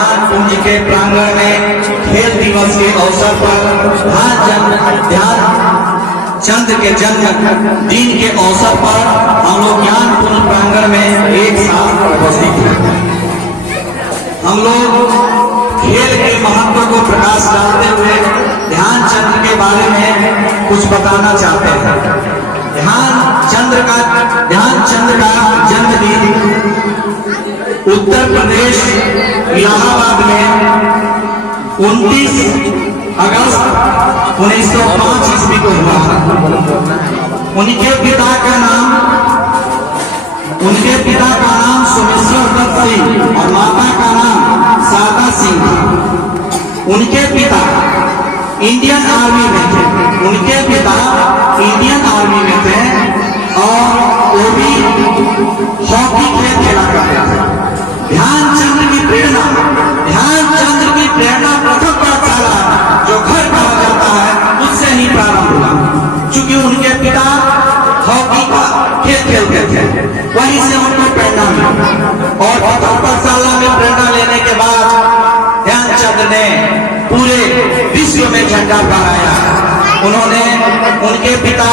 ज्ञान कुंज के प्रांगण में खेल दिवस के अवसर पर ध्यानचंद के जन्म दिन के अवसर पर हम लोग ज्ञान कुंज प्रांगण में एक साथ उपस्थित हैं। हम लोग खेल के महत्व को प्रकाश डालते हुए ध्यानचंद के बारे में कुछ बताना चाहते हैं। ध्यानचंद का जन्मदिन उत्तर प्रदेश इलाहाबाद में 29 अगस्त 1905 ईस्वी को हुआ। उनके पिता का नाम सोमेश्वर दत्त सिंह और माता का नाम शारदा सिंह था। उनके पिता इंडियन आर्मी में थे। और वो भी हॉकी खेल खेला करते थे। ध्यानचंद की प्रेरणा प्रथम पाठशाला जो घर पर हो जाता है उससे ही प्रारंभ हुआ। चूंकि उनके पिता हॉकी का खेल खेलते थे, वहीं से उनको प्रेरणा मिली। और प्रथम पाठशाला में प्रेरणा लेने के बाद ध्यानचंद ने पूरे विश्व में झंडा फहराया। उनके पिता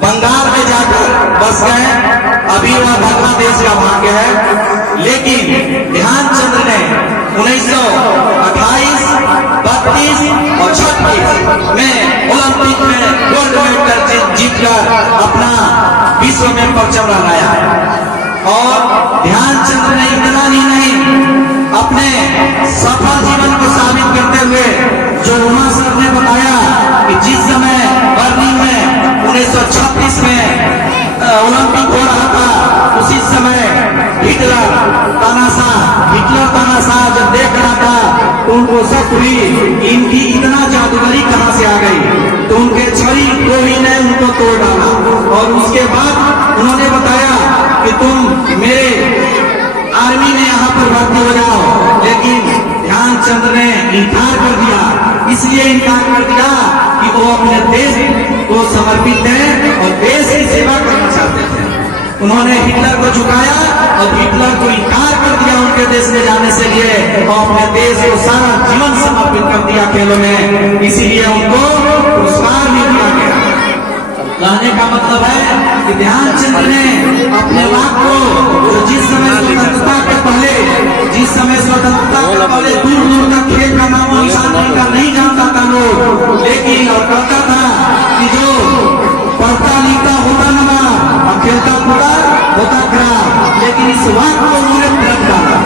बंगाल में जाकर बस गए, अभी वह बांग्लादेश का भाग्य है। लेकिन ध्यानचंद ने 1928, 32 और 36 में ओलंपिक में गोल्ड मेडल जीतकर अपना विश्व में परचम लहराया। और ध्यानचंद ने इतना ही नहीं, अपने सफल जीवन को साबित करते हुए जो उमा सर ने बताया कि जिस समय बर्लिन में 1936 में ओलंपिक हो रहा था, उसी समय हिटलर तानाशाह जब देख रहा था तो उनको शक हुई इनकी इतना जादूगरी कहां से आ गई। तो उनके छड़ी कोई ने उनको तोड़ डाला और उसके बाद उन्होंने बताया कि तुम मेरे आर्मी में यहाँ पर भर्ती हो जाओ। लेकिन ध्यानचंद ने इनकार कर दिया। इसलिए इनकार कर दिया कि वो अपने देश को समर्पित है और देश की सेवा करना चाहते थे। उन्होंने हिटलर को झुकाया और हिटलर को इनकार कर दिया उनके देश में जाने से लिए और अपने देश को सारा जीवन समर्पित कर दिया खेलों में। इसीलिए उनको पुरस्कार भी दिया गया। कहने का मतलब है कि ध्यानचंद ने अपने बात को जिस समय स्वतंत्रता के पहले दूर दूर तक खेल का नाम निशान का नहीं जानता था लोग, लेकिन और कहता था कि जो पढ़ता लिखता होता ना और खेलता कूदा होता खराब। लेकिन इस बात को उन्होंने पलट डाला।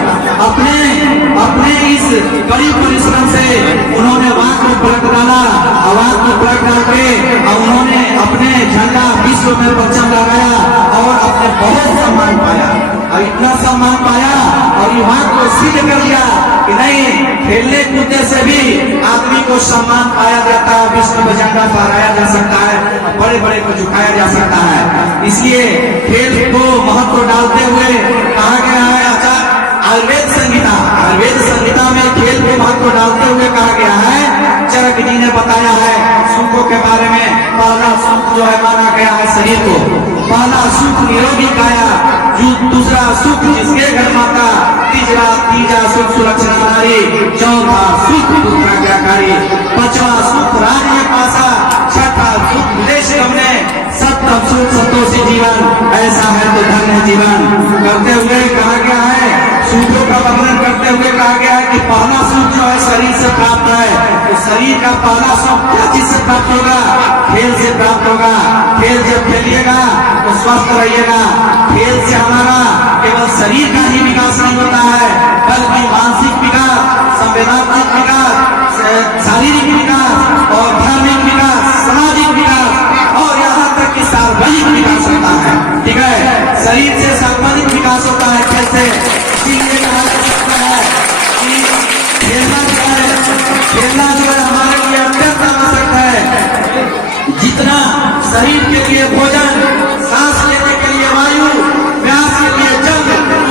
अपने इस कड़ी परिश्रम से उन्होंने बात को पलट डाला। आवाज को पलट डाल के उन्होंने अपने झंडा विश्व में परचम लगाया और अपने बहुत सम्मान पाया। और इतना सम्मान पाया और ये बात को सिद्ध कर दिया कि नहीं, खेलने कूदने से भी आदमी को सम्मान पाया जाता है, विश्व में झंडा फहराया जा सकता है, बड़े बड़े को झुकाया जा सकता है। इसलिए खेल को महत्व डालते हुए कहा गया है आयुर्वेद संहिता में खेल को महत्व डालते हुए कहा गया है। चरक जी ने बताया है सुखों के बारे में। पहला सुख जो है माना गया है शरीर को। पहला सुख निरोगी काया, दूसरा सुख जिसके घर माता, तीजा सुख सुरक्षा नारी, चौथा सुख दुष्प्राज्ञाकारी, पांचवा सुख राज में पासा, छठा सुख विदेश गमने, सप्तम सुख संतोषी जीवन, ऐसा है तो धन्य जीवन। करते हुए कहा गया है, सुखों का वर्णन करते हुए कहा गया है कि पहला सुख जो है शरीर से प्राप्त है। तो शरीर का पहला सुख क्या चीज से प्राप्त होगा? खेल से प्राप्त होगा। खेल जब खेलिएगा तो स्वस्थ रहिएगा। खेल से हमारा केवल शरीर का ही विकास नहीं होता है, बल्कि मानसिक विकास, संवेदनात्मक विकास, शारीरिक विकास और धार्मिक विकास, सामाजिक विकास और यहाँ तक कि सार्वजनिक विकास होता है। ठीक है, शरीर से सार्वजनिक विकास होता है खेल से। इसीलिए कहा जा सकता है कि खेलना जो है हमारे लिए अत्यंत आवश्यक है। जितना शरीर के लिए भोजन, सांस लेने के लिए वायु, प्यास के लिए जल,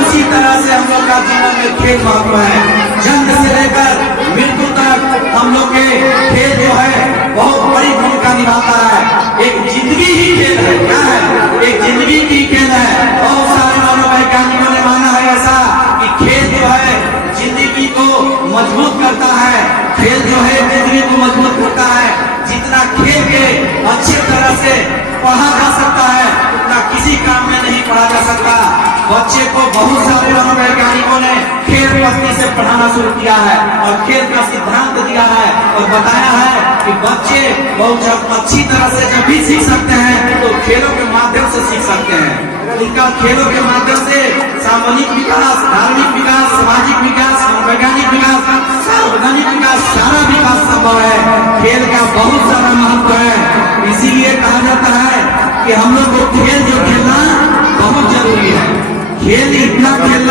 उसी तरह से हम लोग का जीवन में खेल महत्व है। जन्म से लेकर मृत्यु तक हम लोग के खेल जो है बहुत बड़ी भूमिका निभाता है। एक जिंदगी ही खेल है। क्या है? एक जिंदगी की खेल है। बहुत सारे मनोवैज्ञानिकों ने माना है ऐसा कि खेल जो है मजबूत करता है। खेल जो है जिंदगी को मजबूत करता है। जितना खेल के अच्छे तरह से पढ़ा जा सकता है उतना किसी काम में नहीं पढ़ा जा सकता। बच्चे को बहुत सारे मनोवैज्ञानिकों ने खेल पद्धति से पढ़ाना शुरू किया है और खेल का सिद्धांत दिया है और बताया है कि बच्चे बहुत जब अच्छी तरह से जब भी सीख सकते हैं तो खेलों के माध्यम से सीख सकते हैं। इनका खेलों के माध्यम से सामाजिक विकास, धार्मिक विकास, सामाजिक विकास, वैज्ञानिक विकास, सार्वजनिक विकास, सारा विकास संभव है। खेल का बहुत सारा महत्व है। इसीलिए कहा जाता है कि हम लोग को खेल जो खेलना बहुत जरूरी है। खेल इतना खेलना